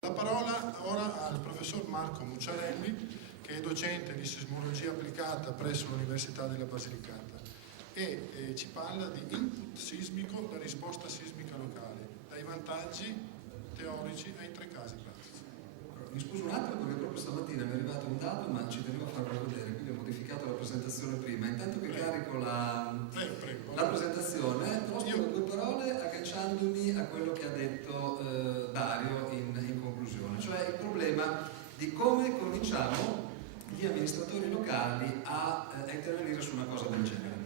La parola ora al professor Marco Mucciarelli, che è docente di sismologia applicata presso l'Università della Basilicata e ci parla di input sismico da risposta sismica locale, dai vantaggi teorici ai 3 casi pratici. Mi scuso un attimo perché proprio stamattina mi è arrivato un dato, ma ci tenevo a farvelo vedere, quindi ho modificato la presentazione prima. Intanto che carico la presentazione, prospero 2 parole agganciandomi a quello che ha detto Dario in conclusione, cioè il problema di come cominciamo gli amministratori locali a intervenire su una cosa del genere.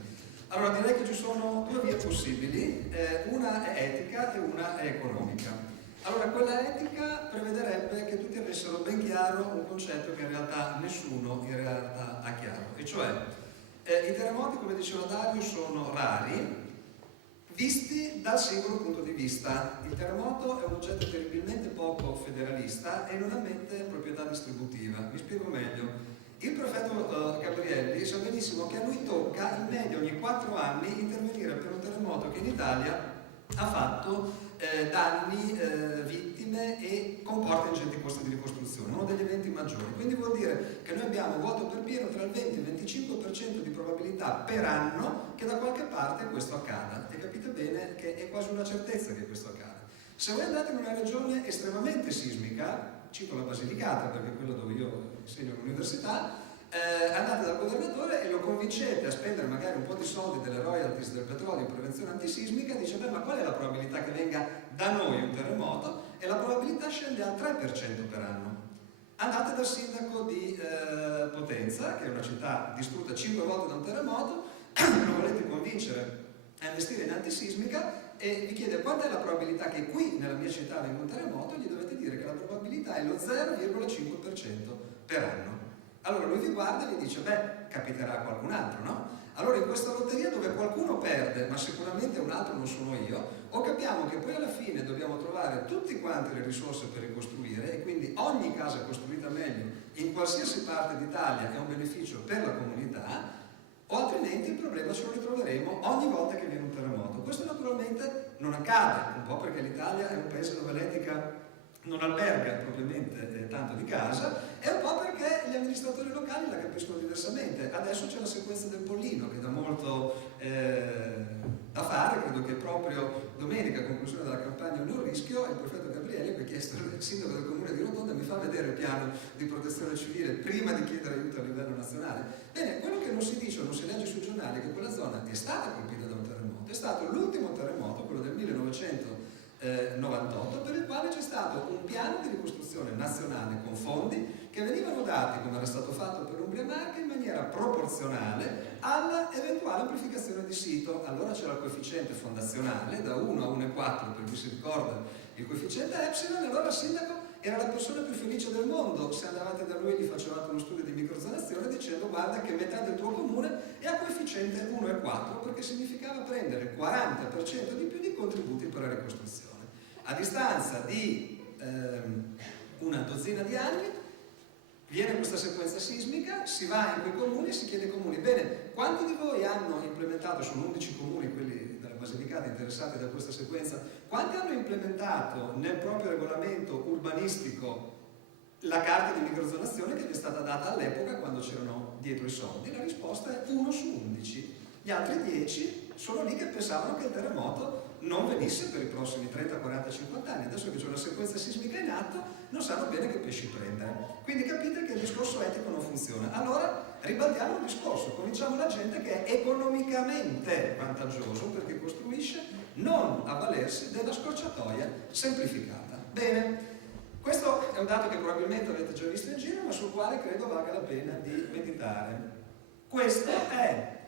Allora direi che ci sono 2 vie possibili, una è etica e una è economica. Allora, quella etica prevederebbe che tutti avessero ben chiaro un concetto che in realtà nessuno ha chiaro, e cioè i terremoti, come diceva Dario, sono rari, visti dal singolo punto di vista. Il terremoto è un oggetto terribilmente poco federalista e non ammette proprietà distributiva. Mi spiego meglio. Il prefetto Gabrielli sa benissimo che a lui tocca in media ogni 4 anni intervenire per un terremoto che in Italia ha fatto danni, vittime e comporta ingenti costi di ricostruzione, uno degli eventi maggiori. Quindi vuol dire che noi abbiamo vuoto per pieno tra il 20 e il 25% di probabilità per anno che da qualche parte questo accada, e capite bene che è quasi una certezza che questo accada. Se voi andate in una regione estremamente sismica, cito la Basilicata perché è quella dove io insegno all'università, andate dal governatore e lo convincete a spendere magari un po' di soldi delle royalties del petrolio in prevenzione antisismica, dice: beh, ma qual è la probabilità che venga da noi un terremoto? E la probabilità scende al 3% per anno. Andate dal sindaco di Potenza, che è una città distrutta 5 volte da un terremoto, lo volete convincere a investire in antisismica e vi chiede quanta è la probabilità che qui nella mia città venga un terremoto, e gli dovete dire che la probabilità è lo 0,5% per anno. Allora lui vi guarda e vi dice: beh, capiterà a qualcun altro, no? Allora in questa lotteria dove qualcuno perde, ma sicuramente un altro non sono io, o capiamo che poi alla fine dobbiamo trovare tutti quanti le risorse per ricostruire, e quindi ogni casa costruita meglio in qualsiasi parte d'Italia è un beneficio per la comunità, o altrimenti il problema ce lo ritroveremo ogni volta che viene un terremoto. Questo naturalmente non accade, un po' perché l'Italia è un paese dove l'etica non alberga propriamente tanto di casa, e un po' perché gli amministratori locali la capiscono diversamente. Adesso c'è la sequenza del Pollino che dà molto da fare. Credo che proprio domenica, a conclusione della campagna Non Rischio, il prefetto Gabrielli ha chiesto al sindaco del comune di Rotonda: mi fa vedere il piano di protezione civile prima di chiedere aiuto a livello nazionale. Bene, quello che non si dice o non si legge sui giornali è che quella zona è stata colpita da un terremoto, è stato l'ultimo terremoto, quello del 1998, per il quale c'è stato un piano di ricostruzione nazionale con fondi che venivano dati, come era stato fatto per Umbria e Marche, in maniera proporzionale all'eventuale amplificazione di sito. Allora c'era il coefficiente fondazionale da 1 a 1,4, per chi si ricorda il coefficiente epsilon, e allora il sindaco era la persona più felice del mondo se andavate da lui e gli facevate uno studio di microzonazione dicendo: guarda che metà del tuo comune è a coefficiente 1,4, perché significava prendere il 40% di più di contributi per la ricostruzione. A distanza di una dozzina di anni viene questa sequenza sismica, si va in quei comuni e si chiede ai comuni: bene, quanti di voi hanno implementato, sono 11 comuni quelli della Basilicata interessati da questa sequenza, quanti hanno implementato nel proprio regolamento urbanistico la carta di microzonazione che vi è stata data all'epoca quando c'erano dietro i soldi? La risposta è 1 su 11. Gli altri 10 sono lì che pensavano che il terremoto non venisse per i prossimi 30, 40, 50 anni. Adesso che c'è una sequenza sismica in atto non sanno bene che pesci prendere. Quindi capite che il discorso etico non funziona. Allora ribaltiamo il discorso, convinciamo la gente che è economicamente vantaggioso, perché costruisce, non avvalersi della scorciatoia semplificata. Bene, questo è un dato che probabilmente avete già visto in giro, ma sul quale credo valga la pena di meditare. Questo è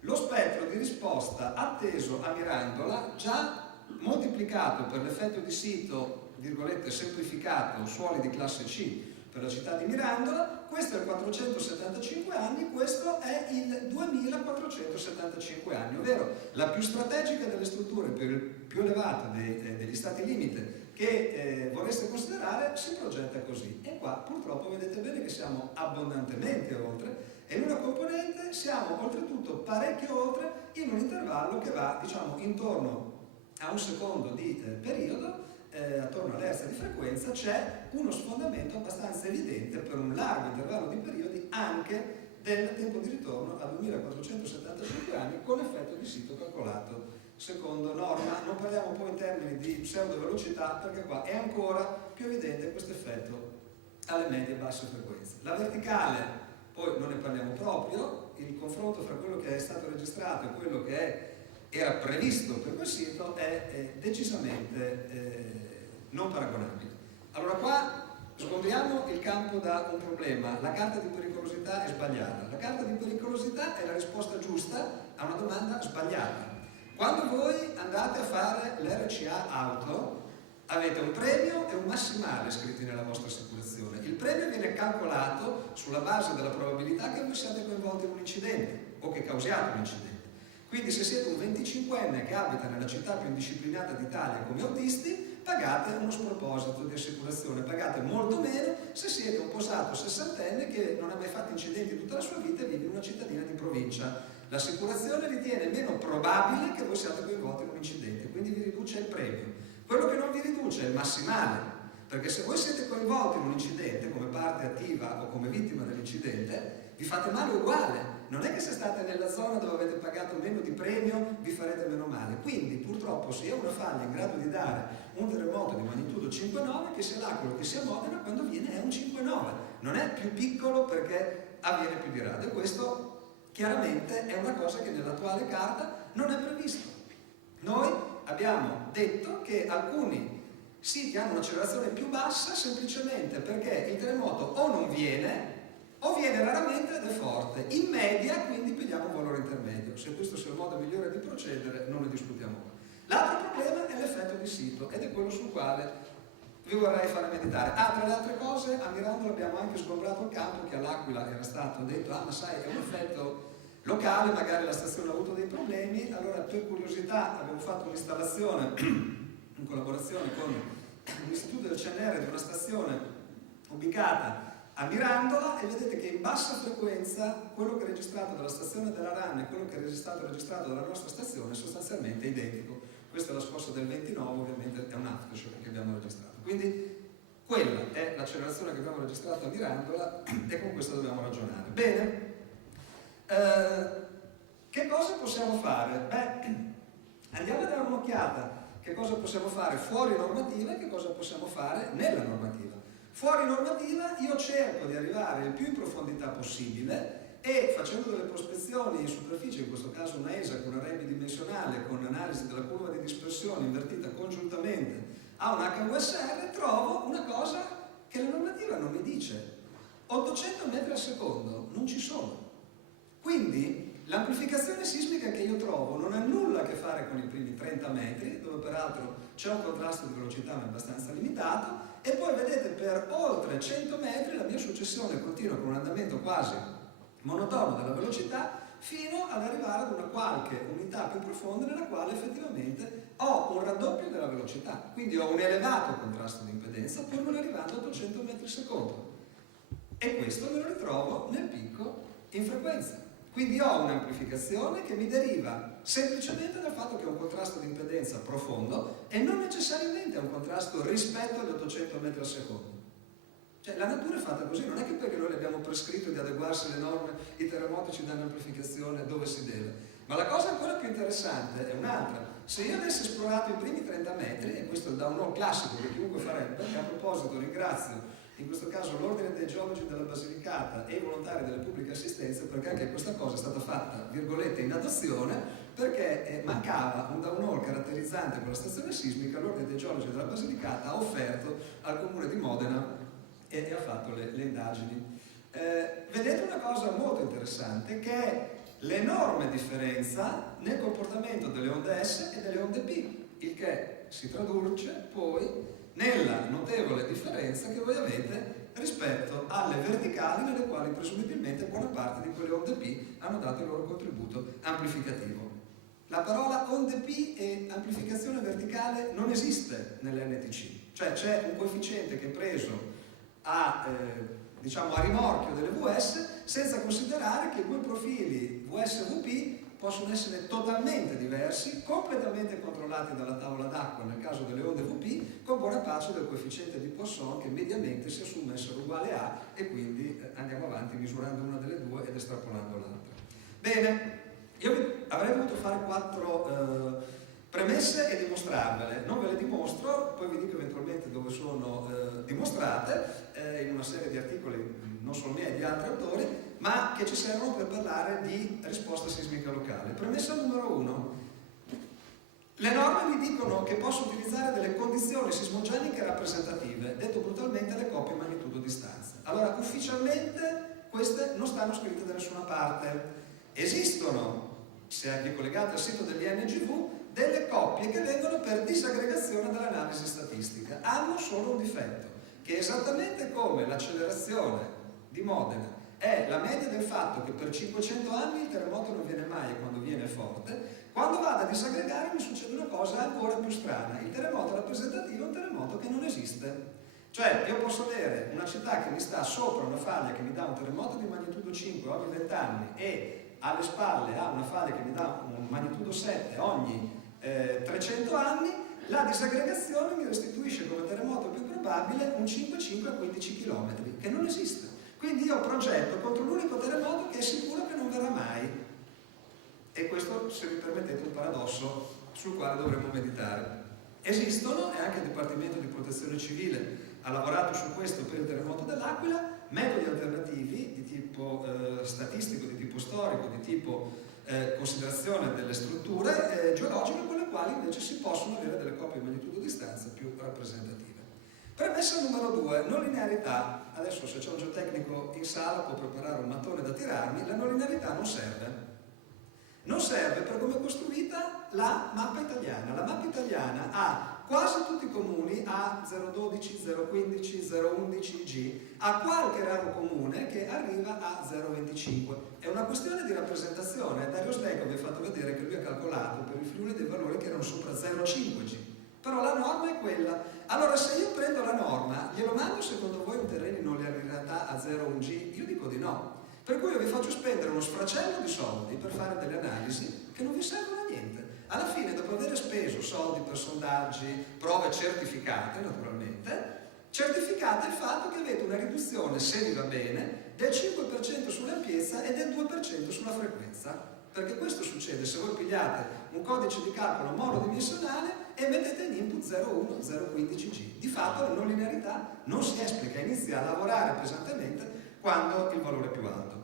lo spettro di risposta atteso a Mirandola, già moltiplicato per l'effetto di sito, virgolette, semplificato, suoli di classe C per la città di Mirandola. Questo è il 475 anni, questo è il 2475 anni, ovvero la più strategica delle strutture più elevate degli stati limite che vorreste considerare si progetta così. E qua purtroppo vedete bene che siamo abbondantemente oltre, e in una componente siamo oltretutto parecchio oltre in un intervallo che va, diciamo, intorno a un secondo di periodo, attorno all'erza di frequenza c'è uno sfondamento abbastanza evidente per un largo intervallo di periodi anche del tempo di ritorno a 2475 anni con effetto di sito calcolato secondo norma. Non parliamo poi in termini di pseudo velocità perché qua è ancora più evidente questo effetto alle medie e basse frequenze. La verticale, poi non ne parliamo proprio, il confronto fra quello che è stato registrato e quello che era previsto per quel sito è decisamente non paragonabile. Allora qua scontriamo il campo da un problema: la carta di pericolosità è sbagliata. La carta di pericolosità è la risposta giusta a una domanda sbagliata. Quando voi andate a fare l'RCA auto avete un premio e un massimale scritti nella vostra assicurazione. Il premio viene calcolato sulla base della probabilità che voi siate coinvolti in un incidente o che causiate un incidente. Quindi se siete un 25enne che abita nella città più indisciplinata d'Italia come autisti, pagate uno sproposito di assicurazione, pagate molto meno se siete un posato 60enne che non ha mai fatto incidenti tutta la sua vita e vive in una cittadina di provincia. L'assicurazione ritiene meno probabile che voi siate coinvolti in un incidente, quindi vi riduce il premio. Quello che non vi riduce è il massimale, perché se voi siete coinvolti in un incidente come parte attiva o come vittima dell'incidente, vi fate male uguale. Non è che se state nella zona dove avete pagato meno di premio vi farete meno male. Quindi purtroppo se è una faglia in grado di dare un terremoto di magnitudo 5,9, che sia l'Aquila che sia Modena, quando viene è un 5,9. Non è più piccolo perché avviene più di rado. E questo chiaramente è una cosa che nell'attuale carta non è previsto. Noi abbiamo detto che alcuni siti hanno un'accelerazione più bassa semplicemente perché il terremoto o non viene o viene raramente ed è forte. In media quindi pigliamo un valore intermedio. Se questo sia il modo migliore di procedere non ne discutiamo qua. L'altro problema è l'effetto di sito ed è quello sul quale vi vorrei fare meditare. Tra le altre cose, a Mirandola abbiamo anche sgombrato il campo che all'Aquila era stato detto ma sai, è un effetto locale, magari la stazione ha avuto dei problemi. Allora per curiosità abbiamo fatto un'installazione in collaborazione con l'istituto del CNR di una stazione ubicata a Mirandola e vedete che in bassa frequenza quello che è registrato dalla stazione della RAN e quello che è stato registrato dalla nostra stazione è sostanzialmente identico. Questa è la scossa del 29, ovviamente è un aftershock che abbiamo registrato. Quindi quella è l'accelerazione che abbiamo registrato a Mirandola e con questo dobbiamo ragionare. Bene, che cosa possiamo fare? Andiamo a dare un'occhiata. Che cosa possiamo fare fuori normativa e che cosa possiamo fare nella normativa. Fuori normativa io cerco di arrivare il più in profondità possibile e facendo delle prospezioni in superficie, in questo caso una ESA con array bidimensionale, con analisi della curva di dispersione invertita congiuntamente a un HUSR, trovo una cosa che la normativa non mi dice. 800 metri al secondo non ci sono. Quindi l'amplificazione sismica che io trovo non ha nulla a che fare con i primi 30 metri, dove peraltro c'è un contrasto di velocità ma abbastanza limitato, e poi vedete per oltre 100 metri la mia successione continua con un andamento quasi monotono della velocità fino ad arrivare ad una qualche unità più profonda nella quale effettivamente ho un raddoppio della velocità, quindi ho un elevato contrasto di impedenza pur non arrivando a 800 metri al secondo, e questo me lo ritrovo nel picco in frequenza. Quindi ho un'amplificazione che mi deriva semplicemente dal fatto che ho un contrasto di impedenza profondo e non necessariamente un contrasto rispetto agli 800 metri al secondo. Cioè la natura è fatta così, non è che perché noi le abbiamo prescritto di adeguarsi alle norme, i terremoti ci danno amplificazione dove si deve. Ma la cosa ancora più interessante è un'altra. Se io avessi esplorato i primi 30 metri, e questo è il download classico che chiunque farebbe, e a proposito ringrazio in questo caso l'Ordine dei Geologi della Basilicata e i volontari delle pubbliche assistenze, perché anche questa cosa è stata fatta, virgolette, in adozione, perché mancava un downhole caratterizzante con la stazione sismica. L'Ordine dei Geologi della Basilicata ha offerto al comune di Modena e ha fatto le indagini. Vedete una cosa molto interessante, che è l'enorme differenza nel comportamento delle onde S e delle onde P, il che si traduce poi nella notevole differenza che voi avete rispetto alle verticali, nelle quali presumibilmente buona parte di quelle onde P hanno dato il loro contributo amplificativo. La parola onde P e amplificazione verticale non esiste nell'NTC, cioè c'è un coefficiente che è preso a rimorchio delle VS, senza considerare che i due profili VS-VP possono essere totalmente diversi, completamente controllati dalla tavola d'acqua nel caso delle onde VP, con buona pace del coefficiente di Poisson che mediamente si assume essere uguale a, e quindi andiamo avanti misurando una delle due ed estrapolando l'altra. Bene, io avrei voluto fare 4 premesse e dimostrarvele. Non ve le dimostro, poi vi dico eventualmente dove sono dimostrate, in una serie di articoli non solo miei e di altri autori, ma che ci servono per parlare di risposta sismica locale. Premessa numero 1. Le norme mi dicono che posso utilizzare delle condizioni sismogeniche rappresentative, detto brutalmente le coppie magnitudo-distanza. Allora, ufficialmente queste non stanno scritte da nessuna parte. Esistono, se anche collegate al sito dell'INGV, delle coppie che vengono per disaggregazione dell'analisi statistica. Hanno solo un difetto, che esattamente come l'accelerazione di Modena è la media del fatto che per 500 anni il terremoto non viene mai e quando viene è forte, quando vado a disaggregare mi succede una cosa ancora più strana. Il terremoto rappresentativo è un terremoto che non esiste. Cioè, io posso avere una città che mi sta sopra una faglia che mi dà un terremoto di magnitudo 5 ogni 20 anni e alle spalle ha una faglia che mi dà un magnitudo 7 ogni 300 anni, la disaggregazione mi restituisce come terremoto più probabile un 5,5 a 15 km, che non esiste. Quindi io progetto contro l'unico terremoto che è sicuro che non verrà mai. E questo, se mi permettete, è un paradosso sul quale dovremmo meditare. Esistono, e anche il Dipartimento di Protezione Civile ha lavorato su questo per il terremoto dell'Aquila, metodi alternativi di tipo statistico, di tipo storico, di tipo considerazione delle strutture geologiche, con le quali invece si possono avere delle coppie di magnitudo distanza più rappresentative. Premessa numero 2, non linearità. Adesso se c'è un geotecnico in sala può preparare un mattone da tirarmi. La non linearità non serve. Non serve per come è costruita la mappa italiana. La mappa italiana ha quasi tutti i comuni A012, 015, 011 G, ha qualche raro comune che arriva a 025. È una questione di rappresentazione. Dario Slecco vi ha fatto vedere che lui ha calcolato per il Friuli dei valori che erano sopra 0,5 G. Però la norma è quella. Allora, se io prendo la norma, glielo mando secondo voi un terreno non linearità a 0,1 G? Io dico di no. Per cui io vi faccio spendere uno sfracello di soldi per fare delle analisi che non vi servono a niente. Alla fine, dopo aver speso soldi per sondaggi, prove certificate, naturalmente, certificate il fatto che avete una riduzione, se vi va bene, del 5% sull'ampiezza e del 2% sulla frequenza. Perché questo succede se voi pigliate un codice di calcolo monodimensionale e mettete in input 0,1, 0,15 G. Di fatto la non linearità non si esplica, inizia a lavorare pesantemente quando il valore è più alto.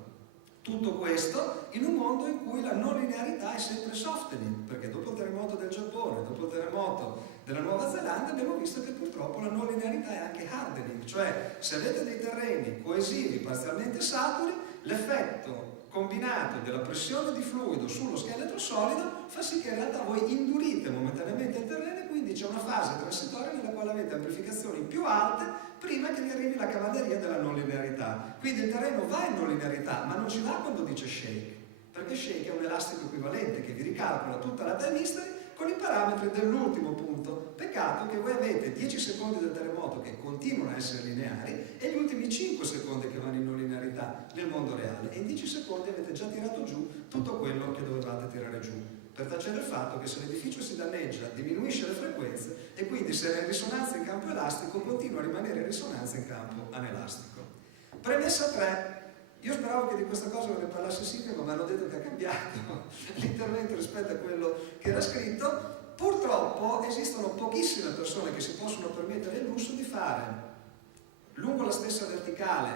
Tutto questo in un mondo in cui la non linearità è sempre softening, perché dopo il terremoto del Giappone, dopo il terremoto della Nuova Zelanda abbiamo visto che purtroppo la non linearità è anche hardening, cioè se avete dei terreni coesivi parzialmente saturi, l'effetto combinato della pressione di fluido sullo scheletro solido fa sì che in realtà voi indurite momentaneamente il terreno e quindi c'è una fase transitoria nella quale avete amplificazioni più alte prima che vi arrivi la cavalleria della non linearità. Quindi il terreno va in non linearità, ma non ci va quando dice shake, perché shake è un elastico equivalente che vi ricalcola tutta la time history con i parametri dell'ultimo punto. Peccato che voi avete 10 secondi del terremoto che continuano a essere lineari e gli ultimi 5 secondi che vanno in non linearità nel mondo reale, e in 10 secondi avete già tirato giù tutto quello che dovevate tirare giù, per tacere il fatto che se l'edificio si danneggia diminuisce le frequenze e quindi se è in risonanza in campo elastico continua a rimanere in risonanza in campo anelastico. Premessa 3. Io speravo che di questa cosa ve ne parlassi Silvia, ma mi hanno detto che ha cambiato l'intervento rispetto a quello che era scritto. Purtroppo esistono pochissime persone che si possono permettere il lusso di fare lungo la stessa verticale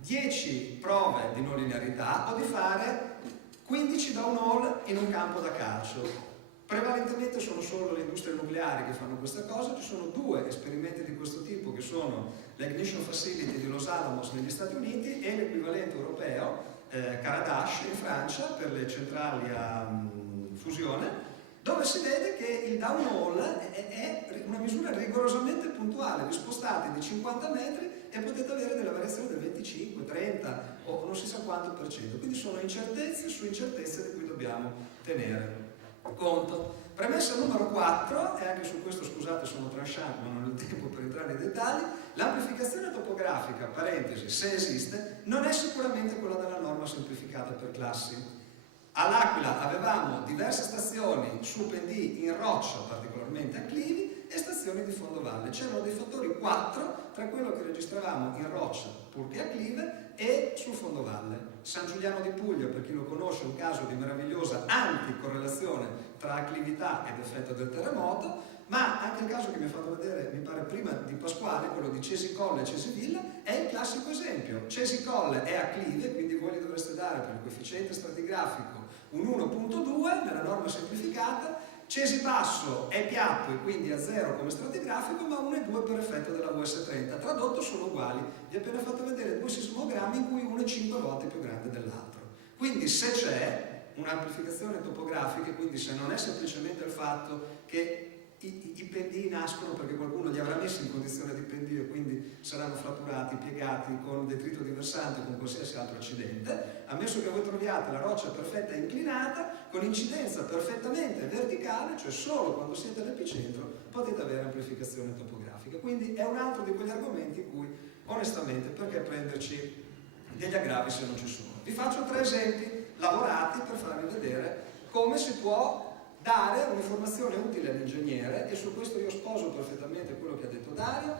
10 prove di non linearità o di fare 15 downhole in un campo da calcio. Prevalentemente sono solo le industrie nucleari che fanno questa cosa. Ci sono 2 esperimenti di questo tipo che sono l'Ignition Facility di Los Alamos negli Stati Uniti e l'equivalente europeo Karadash in Francia per le centrali a fusione, dove si vede che il downhole è una misura rigorosamente puntuale. Vi spostate di 50 metri e potete avere delle variazioni del 25, 30 o non si sa quanto per cento. Quindi sono incertezze su incertezze di cui dobbiamo tenere conto. Premessa numero 4, e anche su questo scusate sono tranchant ma non ho il tempo per entrare nei dettagli, l'amplificazione topografica, parentesi, se esiste, non è sicuramente quella della norma semplificata per classi. All'Aquila avevamo diverse stazioni su pendii in roccia particolarmente acclivi e stazioni di fondovalle. C'erano dei fattori 4 tra quello che registravamo in roccia purché acclive e sul fondovalle. San Giuliano di Puglia, per chi lo conosce, è un caso di meravigliosa anticorrelazione tra acclività ed effetto del terremoto, ma anche il caso che mi ha fatto vedere, mi pare prima di Pasquale, quello di Cesicolle e Cesivilla, è il classico esempio. Cesicolle è acclive, quindi voi gli dovreste dare per il coefficiente stratigrafico un 1.2 nella norma semplificata. Cesibasso è piatto e quindi a 0 come stratigrafico, ma 1,2 per effetto della VS30. Tradotto sono uguali. Vi ho appena fatto vedere 2 sismogrammi in cui uno è 5 volte più grande dell'altro. Quindi se c'è un'amplificazione topografica, quindi se non è semplicemente il fatto che i pendii nascono perché qualcuno li avrà messi in condizione di pendio e quindi saranno fratturati, piegati con detrito di versante o con qualsiasi altro accidente, ammesso che voi troviate la roccia perfetta inclinata con incidenza perfettamente verticale, cioè solo quando siete all'epicentro potete avere amplificazione topografica. Quindi è un altro di quegli argomenti in cui onestamente perché prenderci degli aggravi se non ci sono. Vi faccio 3 esempi lavorati per farvi vedere come si può dare un'informazione utile all'ingegnere, e su questo io sposo perfettamente quello che ha detto Dario.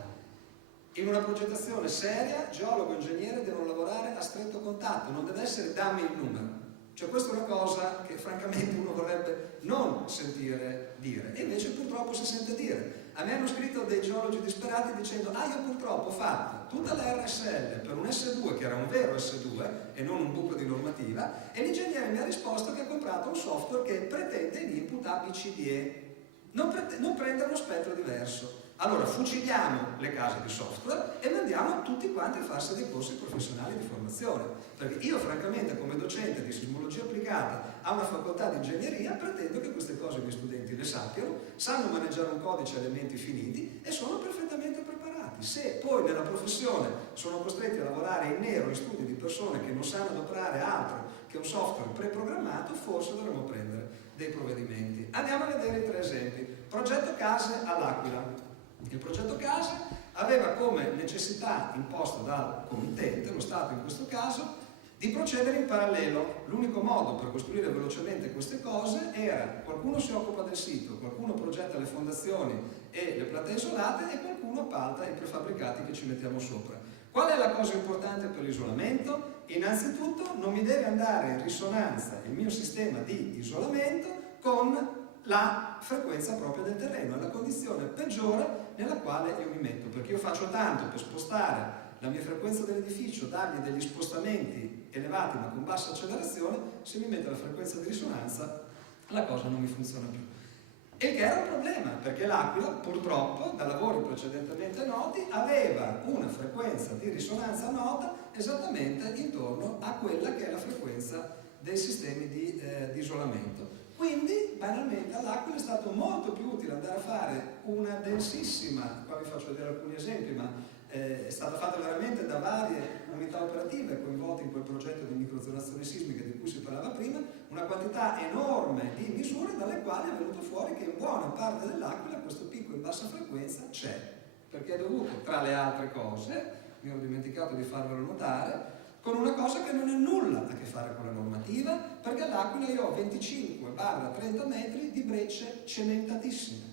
In una progettazione seria, geologo e ingegnere devono lavorare a stretto contatto, non deve essere dammi il numero. Cioè questa è una cosa che francamente uno vorrebbe non sentire dire, e invece purtroppo si sente dire. A me hanno scritto dei geologi disperati dicendo io purtroppo ho fatto tutta la RSL per un S2 che era un vero S2 e non un buco di normativa, e l'ingegnere mi ha risposto che ha comprato un software che pretende in input ABCDE, non prende uno spettro diverso. Allora fuciliamo le case di software e mandiamo tutti quanti a farsi dei corsi professionali di formazione, perché io francamente come docente di sismologia applicata a una facoltà di ingegneria pretendo che queste cose i miei studenti le sappiano, sanno maneggiare un codice a elementi finiti e sono perfettamente preparati. Se poi nella professione sono costretti a lavorare in nero in studi di persone che non sanno adoperare altro che un software preprogrammato, forse dovremmo prendere dei provvedimenti. Andiamo a vedere i 3 esempi. Progetto case all'Aquila. Il progetto case aveva come necessità imposta dal committente, lo Stato in questo caso, di procedere in parallelo. L'unico modo per costruire velocemente queste cose era qualcuno si occupa del sito, qualcuno progetta le fondazioni e le platee isolate e qualcuno appalta i prefabbricati che ci mettiamo sopra. Qual è la cosa importante per l'isolamento? Innanzitutto non mi deve andare in risonanza il mio sistema di isolamento con la frequenza propria del terreno, è la condizione peggiore nella quale io mi metto, perché io faccio tanto per spostare la mia frequenza dell'edificio, dargli degli spostamenti elevati ma con bassa accelerazione, se mi mette la frequenza di risonanza la cosa non mi funziona più. E che era un problema, perché l'Aquila purtroppo, da lavori precedentemente noti, aveva una frequenza di risonanza nota esattamente intorno a quella che è la frequenza dei sistemi di isolamento. Quindi, banalmente, all'Aquila è stato molto più utile andare a fare una densissima, qua vi faccio vedere alcuni esempi, ma è stata fatta veramente da varie unità operative coinvolte in quel progetto di microzonazione sismica di cui si parlava prima, una quantità enorme di misure dalle quali è venuto fuori che in buona parte dell'Aquila questo picco in bassa frequenza c'è, perché è dovuto, tra le altre cose, mi ero dimenticato di farvelo notare, con una cosa che non ha nulla a che fare con la normativa, perché all'Aquila io ho 25-30 metri di brecce cementatissime.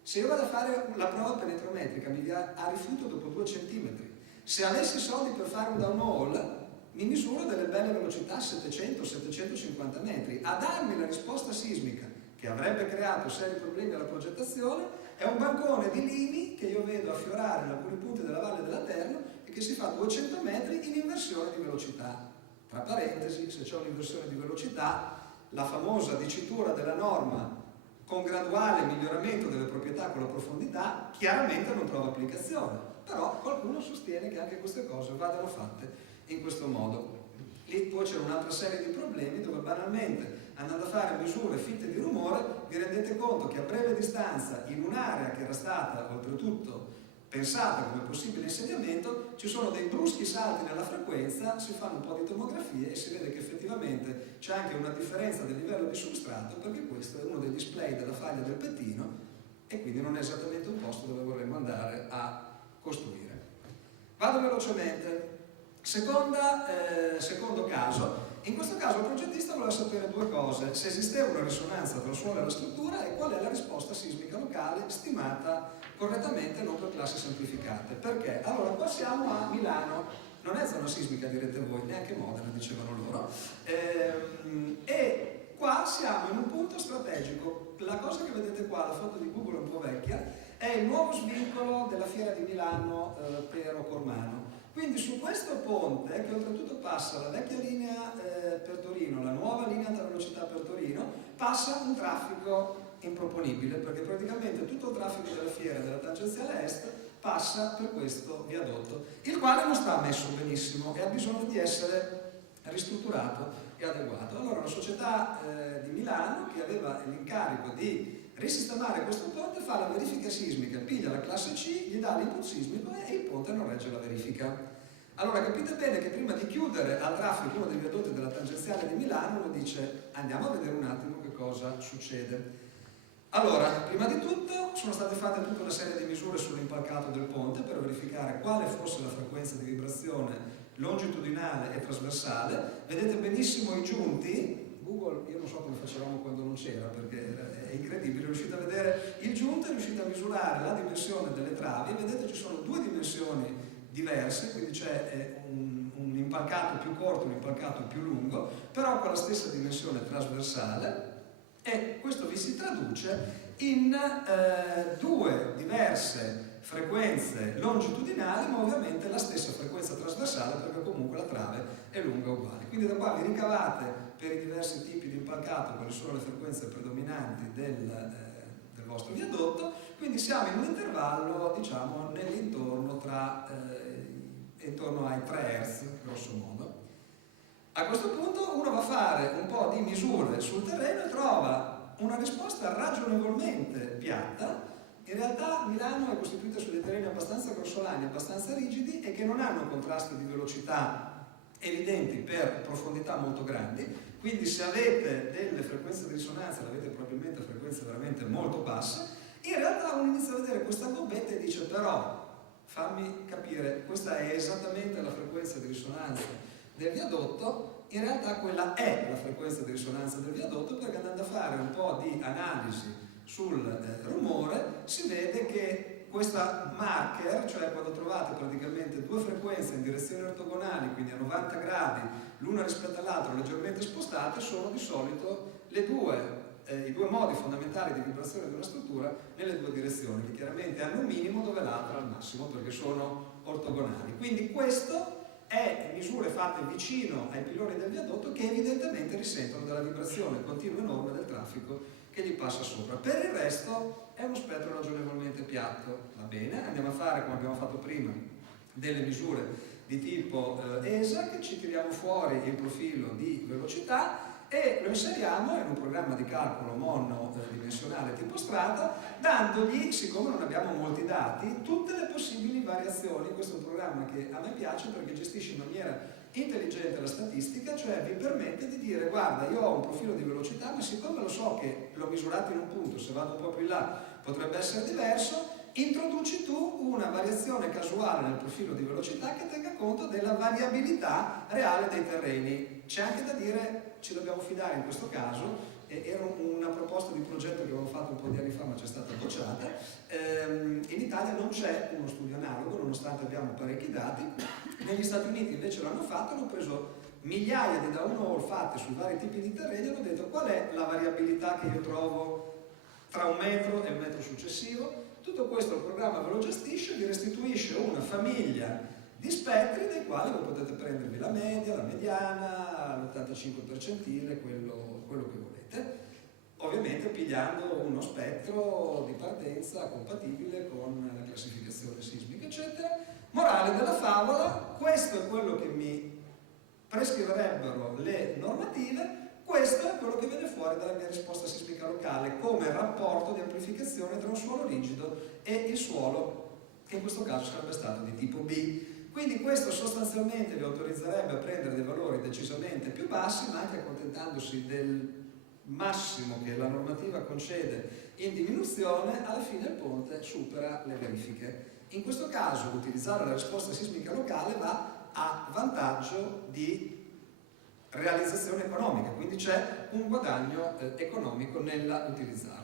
Se io vado a fare la prova penetrometrica mi viene a rifiuto dopo 2 centimetri. Se avessi soldi per fare un downhole, mi misuro delle belle velocità 700-750 metri. A darmi la risposta sismica che avrebbe creato seri problemi alla progettazione è un bancone di limi che io vedo affiorare in alcuni punti della Valle dell'Aterno e che si fa 200 metri in inversione di velocità. Tra parentesi, se c'è un'inversione di velocità, la famosa dicitura della norma con graduale miglioramento delle proprietà con la profondità chiaramente non trova applicazione, però qualcuno sostiene che anche queste cose vadano fatte in questo modo. Lì poi c'è un'altra serie di problemi dove banalmente andando a fare misure fitte di rumore vi rendete conto che a breve distanza in un'area che era stata oltretutto pensata come possibile insediamento ci sono dei bruschi salti nella frequenza, si fanno un po' di tomografie e si vede che effettivamente c'è anche una differenza del livello di substrato, perché questo è uno dei display della faglia del pettino e quindi non è esattamente un posto dove vorremmo andare a costruire. Vado velocemente. Secondo caso, in questo caso il progettista voleva sapere due cose: se esisteva una risonanza tra il suolo e la struttura e qual è la risposta sismica locale stimata correttamente, non per classi semplificate. Perché? Allora, qua siamo a Milano, non è zona sismica direte voi, neanche Modena, dicevano loro, e qua siamo in un punto strategico. La cosa che vedete qua, la foto di Google è un po' vecchia, è il nuovo svincolo della Fiera di Milano per Ocormano. Quindi su questo ponte, che oltretutto passa la vecchia linea per Torino, la nuova linea alta velocità per Torino, passa un traffico improponibile, perché praticamente tutto il traffico della fiera e della tangenziale est passa per questo viadotto, il quale non sta messo benissimo e ha bisogno di essere ristrutturato e adeguato. Allora la società di Milano, che aveva l'incarico di risistemare questo ponte, fa la verifica sismica, piglia la classe C, gli dà l'input sismico e il ponte non regge la verifica. Allora capite bene che prima di chiudere al traffico uno dei viadotti della tangenziale di Milano, uno dice andiamo a vedere un attimo che cosa succede. Allora, prima di tutto sono state fatte tutta una serie di misure sull'impalcato del ponte per verificare quale fosse la frequenza di vibrazione longitudinale e trasversale. Vedete benissimo i giunti. Google, io non so come facevamo quando non c'era, perché è incredibile, riuscite a vedere il giunto e riuscite a misurare la dimensione delle travi. Vedete, ci sono due dimensioni diverse, quindi c'è un impalcato più corto e un impalcato più lungo, però con la stessa dimensione trasversale, e questo vi si traduce in due diverse frequenze longitudinali, ma ovviamente la stessa frequenza trasversale, perché comunque la trave è lunga uguale. Quindi da qua vi ricavate per i diversi tipi di impalcato quali sono le frequenze predominanti del vostro viadotto. Quindi siamo in un intervallo, diciamo, nell'intorno intorno ai 3 Hz, grosso modo. A questo punto uno va a fare un po' di misure sul terreno e trova una risposta ragionevolmente piatta. In realtà Milano è costituita su dei terreni abbastanza grossolani, abbastanza rigidi e che non hanno contrasti di velocità evidenti per profondità molto grandi, quindi se avete delle frequenze di risonanza le avete probabilmente a frequenze veramente molto basse. In realtà uno inizia a vedere questa bombetta e dice però fammi capire, questa è esattamente la frequenza di risonanza del viadotto. In realtà quella è la frequenza di risonanza del viadotto, perché andando a fare un po' di analisi sul rumore si vede che questa marker, cioè quando trovate praticamente due frequenze in direzioni ortogonali, quindi a 90 gradi l'una rispetto all'altra leggermente spostate, sono di solito i due modi fondamentali di vibrazione di una struttura nelle due direzioni, che chiaramente hanno un minimo dove l'altra al massimo, perché sono ortogonali. Quindi questo è misure fatte vicino ai piloni del viadotto, che evidentemente risentono della vibrazione continua e enorme del traffico che gli passa sopra. Per il resto è uno spettro ragionevolmente piatto, va bene. Andiamo a fare, come abbiamo fatto prima, delle misure di tipo ESAC, ci tiriamo fuori il profilo di velocità e lo inseriamo in un programma di calcolo monodimensionale tipo strata, dandogli, siccome non abbiamo molti dati, tutte le possibili variazioni. Questo è un programma che a me piace perché gestisce in maniera intelligente la statistica, cioè vi permette di dire guarda, io ho un profilo di velocità, ma siccome lo so che l'ho misurato in un punto, se vado un po' più in là potrebbe essere diverso, introduci tu una variazione casuale nel profilo di velocità che tenga conto della variabilità reale dei terreni. C'è anche da dire, ci dobbiamo fidare in questo caso, era una proposta di progetto che avevo fatto un po' di anni fa ma c'è stata bocciata. In Italia non c'è uno studio analogo, nonostante abbiamo parecchi dati. Negli Stati Uniti invece l'hanno fatto, hanno preso migliaia di downhole fatte su vari tipi di terreni e hanno detto qual è la variabilità che io trovo tra un metro e un metro successivo. Tutto questo il programma ve lo gestisce, vi restituisce una famiglia di spettri dei quali voi potete prendervi la media, la mediana, l'85 percentile, quello che volete, ovviamente pigliando uno spettro di partenza compatibile con la classificazione sismica, eccetera. Morale della favola, questo è quello che mi prescriverebbero le normative, questo è quello che viene fuori dalla mia risposta sismica locale come rapporto di amplificazione tra un suolo rigido e il suolo, che in questo caso sarebbe stato di tipo B. Quindi questo sostanzialmente vi autorizzerebbe a prendere dei valori decisamente più bassi, ma anche accontentandosi del massimo che la normativa concede in diminuzione, alla fine il ponte supera le verifiche. In questo caso utilizzare la risposta sismica locale va a vantaggio di realizzazione economica, quindi c'è un guadagno economico nella utilizzarla.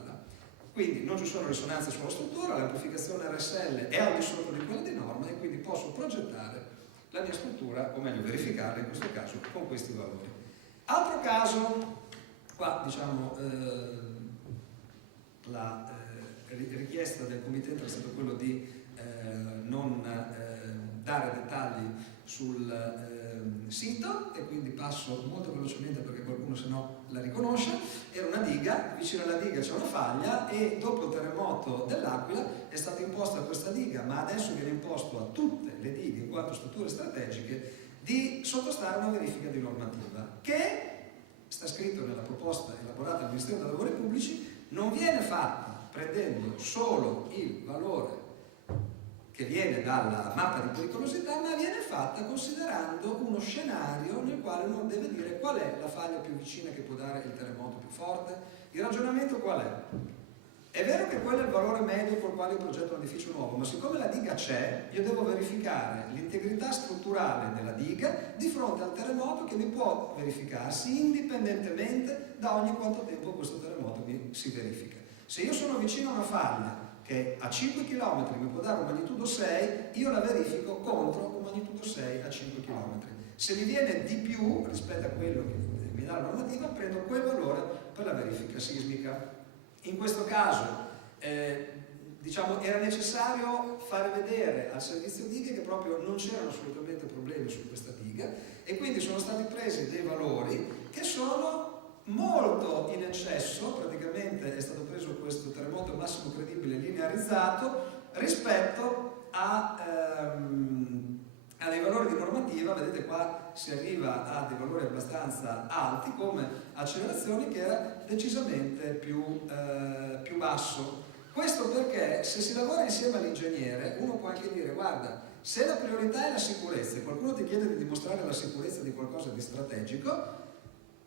Quindi non ci sono risonanze sulla struttura, l'amplificazione RSL è al di sotto di quella di norma e quindi posso progettare la mia struttura, o meglio verificarla in questo caso con questi valori. Altro caso, qua diciamo la richiesta del committente è stato quello di non dare dettagli sul sito, e quindi passo molto velocemente perché qualcuno se no la riconosce. Era una diga, vicino alla diga c'è una faglia e dopo il terremoto dell'Aquila è stata imposta questa diga, ma adesso viene imposto a tutte le dighe in quanto strutture strategiche di sottostare a una verifica di normativa che, sta scritto nella proposta elaborata dal Ministero dei Lavori Pubblici, non viene fatta prendendo solo il valore che viene dalla mappa di pericolosità, ma viene fatta considerando uno scenario nel quale uno deve dire qual è la faglia più vicina che può dare il terremoto più forte. Il ragionamento qual è? È vero che quello è il valore medio col quale io progetto un edificio nuovo, ma siccome la diga c'è, io devo verificare l'integrità strutturale della diga di fronte al terremoto che mi può verificarsi indipendentemente da ogni quanto tempo questo terremoto si verifica. Se io sono vicino a una faglia che a 5 km mi può dare un magnitudo 6, io la verifico contro un magnitudo 6 a 5 km. Se mi viene di più rispetto a quello che mi dà la normativa, prendo quel valore per la verifica sismica. In questo caso diciamo, era necessario fare vedere al servizio dighe che proprio non c'erano assolutamente problemi su questa diga, e quindi sono stati presi dei valori che sono molto in eccesso. Praticamente è stato preso questo terremoto massimo credibile linearizzato rispetto a dei valori di normativa. Vedete qua si arriva a dei valori abbastanza alti come accelerazioni, che era decisamente più basso. Questo perché se si lavora insieme all'ingegnere uno può anche dire: guarda, se la priorità è la sicurezza e qualcuno ti chiede di dimostrare la sicurezza di qualcosa di strategico,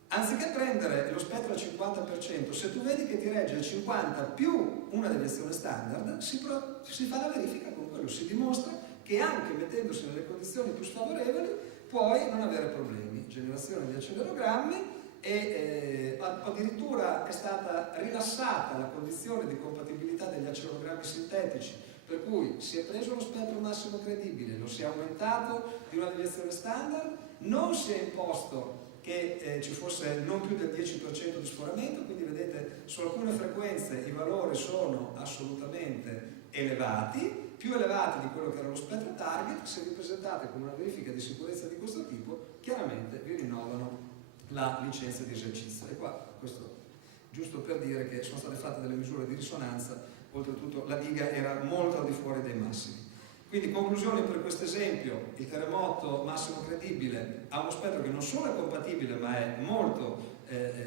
anziché prendere lo spettro al 50%, se tu vedi che ti regge il 50% più una deviazione standard, si fa la verifica con quello, si dimostra che anche mettendosi nelle condizioni più sfavorevoli puoi non avere problemi. Generazione di accelerogrammi, e addirittura è stata rilassata la condizione di compatibilità degli accelerogrammi sintetici, per cui si è preso lo spettro massimo credibile, lo si è aumentato di una deviazione standard, non si è imposto che ci fosse non più del 10% di sforamento, quindi vedete su alcune frequenze i valori sono assolutamente elevati, più elevati di quello che era lo spettro target. Se vi presentate con una verifica di sicurezza di questo tipo, chiaramente vi rinnovano la licenza di esercizio. E qua, questo giusto per dire che sono state fatte delle misure di risonanza, oltretutto la diga era molto al di fuori dei massimi. Quindi conclusione per questo esempio: il terremoto massimo credibile ha uno spettro che non solo è compatibile ma è molto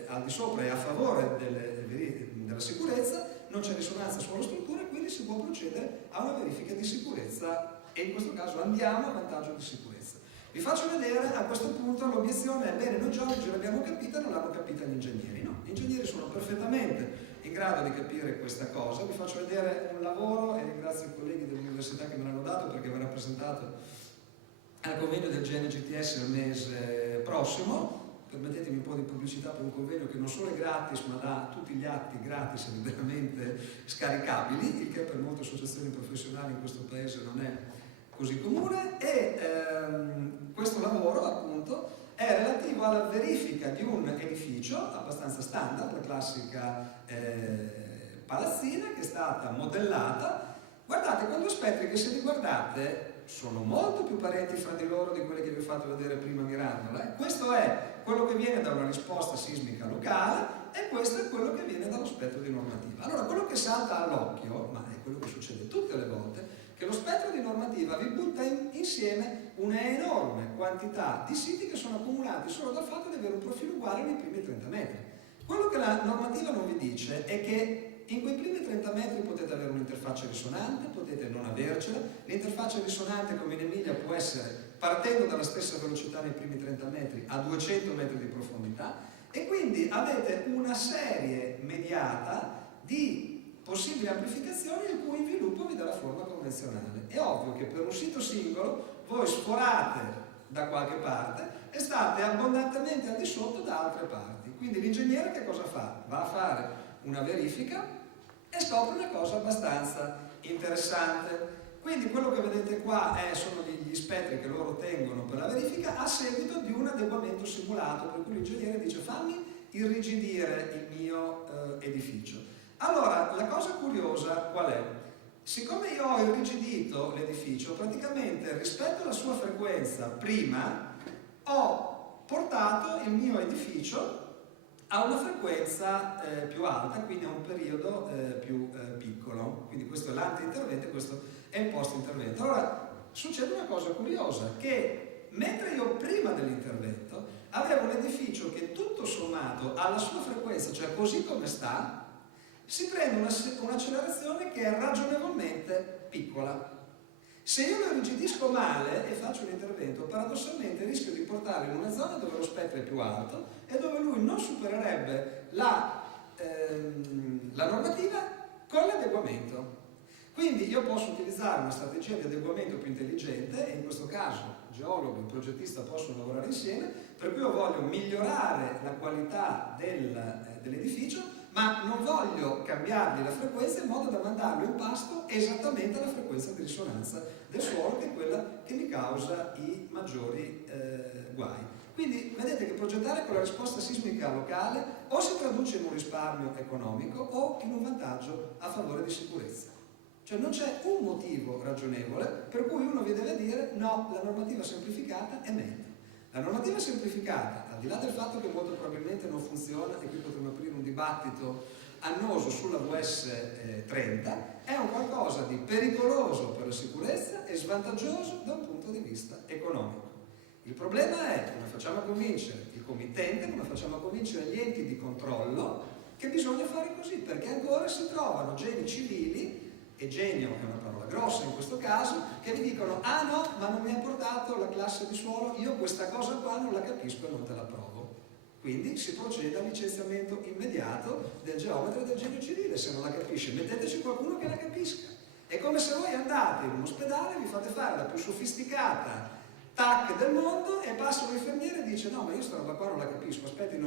al di sopra e a favore della sicurezza, non c'è risonanza sulla struttura e quindi si può procedere a una verifica di sicurezza, e in questo caso andiamo a vantaggio di sicurezza. Vi faccio vedere a questo punto l'obiezione: bene, noi già oggi l'abbiamo capita, non l'hanno capita gli ingegneri. No, gli ingegneri sono perfettamente in grado di capire questa cosa. Vi faccio vedere un lavoro, e ringrazio i colleghi dell'università che me l'hanno dato perché verrà presentato al convegno del GNGTS il mese prossimo. Permettetemi un po' di pubblicità per un convegno che non solo è gratis, ma dà tutti gli atti gratis e veramente scaricabili, il che per molte associazioni professionali in questo paese non è così comune. E questo lavoro appunto è relativo alla verifica di un edificio abbastanza standard, la classica palazzina che è stata modellata. Guardate, con due spettri che, se li guardate, sono molto più parenti fra di loro di quelli che vi ho fatto vedere prima mirandola. Questo è quello che viene da una risposta sismica locale e questo è quello che viene dallo spettro di normativa. Allora, quello che salta all'occhio, ma è quello che succede tutte le volte, che lo spettro di normativa vi butta insieme una enorme quantità di siti che sono accumulati solo dal fatto di avere un profilo uguale nei primi 30 metri. Quello che la normativa non vi dice è che in quei primi 30 metri potete avere un'interfaccia risonante, potete non avercela. L'interfaccia risonante, come in Emilia, può essere partendo dalla stessa velocità nei primi 30 metri a 200 metri di profondità, e quindi avete una serie mediata di possibili amplificazioni il cui inviluppo vi dà la forma convenzionale. È ovvio che per un sito singolo voi sforate da qualche parte e state abbondantemente al di sotto da altre parti. Quindi l'ingegnere che cosa fa? Va a fare una verifica e scopre una cosa abbastanza interessante. Quindi quello che vedete qua sono gli spettri che loro ottengono per la verifica a seguito di un adeguamento simulato, per cui l'ingegnere dice fammi irrigidire il mio edificio. Allora, la cosa curiosa qual è? Siccome io ho irrigidito l'edificio, praticamente rispetto alla sua frequenza prima, ho portato il mio edificio a una frequenza più alta, quindi a un periodo più piccolo. Quindi questo è l'anti-intervento e questo è il post-intervento. Allora, succede una cosa curiosa, che mentre io prima dell'intervento avevo un edificio che tutto sommato alla sua frequenza, cioè così come sta, si prende un'accelerazione che è ragionevolmente piccola. Se io lo irrigidisco male e faccio un intervento, paradossalmente rischio di portarlo in una zona dove lo spettro è più alto e dove lui non supererebbe la normativa con l'adeguamento. Quindi io posso utilizzare una strategia di adeguamento più intelligente, e in questo caso geologo e progettista possono lavorare insieme, per cui io voglio migliorare la qualità dell'edificio, ma non voglio cambiargli la frequenza in modo da mandarlo in pasto esattamente alla frequenza di risonanza del suolo, che è quella che mi causa i maggiori guai. Quindi vedete che progettare con la risposta sismica locale o si traduce in un risparmio economico o in un vantaggio a favore di sicurezza. Cioè non c'è un motivo ragionevole per cui uno vi deve dire no, la normativa semplificata è meglio. La normativa semplificata, al di là del fatto che molto probabilmente non funziona, e qui potremmo aprire un dibattito annoso sulla VS 30, è un qualcosa di pericoloso per la sicurezza e svantaggioso da un punto di vista economico. Il problema è come facciamo a convincere il committente, come facciamo a convincere gli enti di controllo che bisogna fare così, perché ancora si trovano geni civili, e genio è una parola grossa in questo caso, che vi dicono ah no, ma non mi hai portato la classe di suolo, io questa cosa qua non la capisco e non te la provo. Quindi si procede al licenziamento immediato del geometra e del genio civile. Se non la capisce, metteteci qualcuno che la capisca. È come se voi andate in un ospedale, vi fate fare la più sofisticata TAC del mondo e passa un infermiere e dice no, ma io sta roba qua non la capisco, aspetti,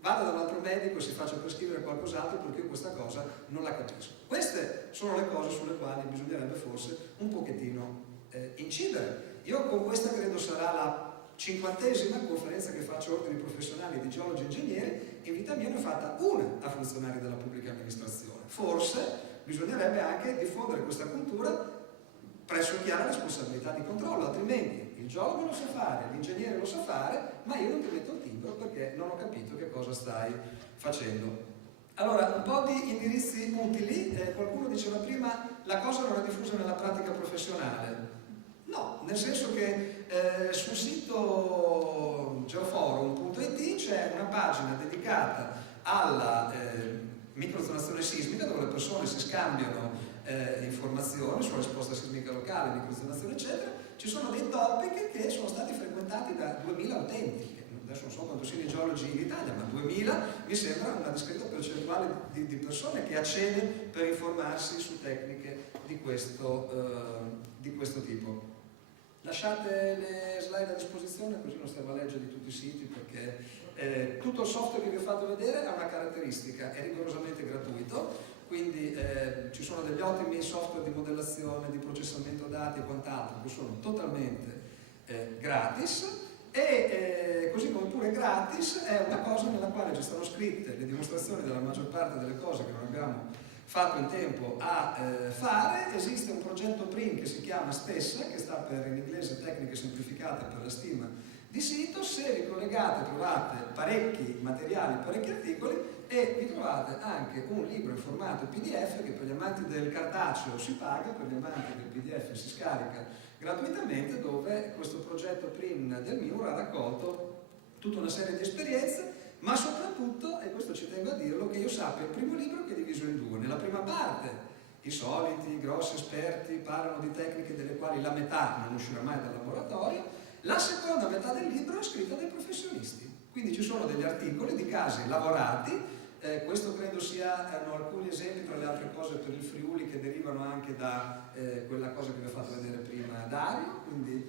vada da un altro medico e si faccia prescrivere qualcos'altro perché io questa cosa non la capisco. Queste sono le cose sulle quali bisognerebbe forse un pochettino incidere. Io con questa credo sarà la 50ª conferenza che faccio a ordini professionali di geologi e ingegneri. In vita mia ne ho fatta una a funzionari della pubblica amministrazione. Forse bisognerebbe anche diffondere questa cultura presso chi ha la responsabilità di controllo, altrimenti il geologo lo sa fare, l'ingegnere lo sa fare, ma io non ti metto il timbro perché non ho capito che cosa stai facendo. Allora, un po' di indirizzi utili. Qualcuno diceva prima la cosa non è diffusa nella pratica professionale. No, nel senso che sul sito geoforum.it c'è una pagina dedicata alla microzonazione sismica, dove le persone si scambiano informazioni sulla risposta sismica locale, microzonazione eccetera. Ci sono dei topic che sono stati frequentati da 2000 utenti. Adesso non so quanto siano i geologi in Italia, ma 2000 mi sembra una discreta percentuale di persone che accede per informarsi su tecniche di questo tipo. Lasciate le slide a disposizione così non stiamo a leggere di tutti i siti, perché tutto il software che vi ho fatto vedere ha una caratteristica, è rigorosamente gratuito, quindi ci sono degli ottimi software di modellazione, di processamento dati e quant'altro che sono totalmente gratis. E così come pure gratis è una cosa nella quale ci stanno scritte le dimostrazioni della maggior parte delle cose che non abbiamo fatto in tempo a fare. Esiste un progetto PRIN che si chiama Stessa, che sta per in inglese tecniche semplificate per la stima di sito. Se vi collegate trovate parecchi materiali, parecchi articoli, e vi trovate anche un libro in formato PDF che per gli amanti del cartaceo si paga, per gli amanti del PDF si scarica gratuitamente, dove questo progetto PRIN del MIUR ha raccolto tutta una serie di esperienze, ma soprattutto, e questo ci tengo a dirlo, che io sappia, il primo libro che è diviso in due. Nella prima parte i soliti grossi esperti parlano di tecniche delle quali la metà non uscirà mai dal laboratorio, la seconda metà del libro è scritta dai professionisti, quindi ci sono degli articoli di casi lavorati. Questo credo siano alcuni esempi, tra le altre cose, per il Friuli, che derivano anche da quella cosa che vi ho fatto vedere prima Dario, quindi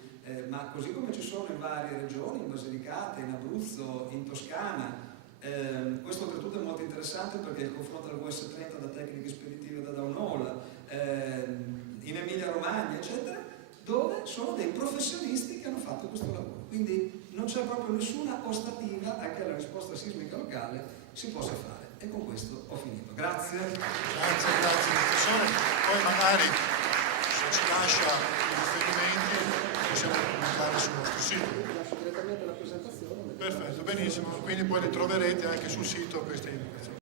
ma così come ci sono in varie regioni, in Basilicata, in Abruzzo, in Toscana. Questo oltretutto è molto interessante perché il confronto del VS30 da tecniche speditive da downhole, in Emilia Romagna, eccetera, dove sono dei professionisti che hanno fatto questo lavoro. Quindi non c'è proprio nessuna ostativa a che la risposta sismica locale si possa fare. E con questo ho finito. Grazie. Grazie professore. Poi magari se ci lascia i riferimenti possiamo pubblicare sul nostro sito. Lascio direttamente la presentazione. Perfetto, benissimo. Quindi poi li troverete anche sul sito queste indicazioni.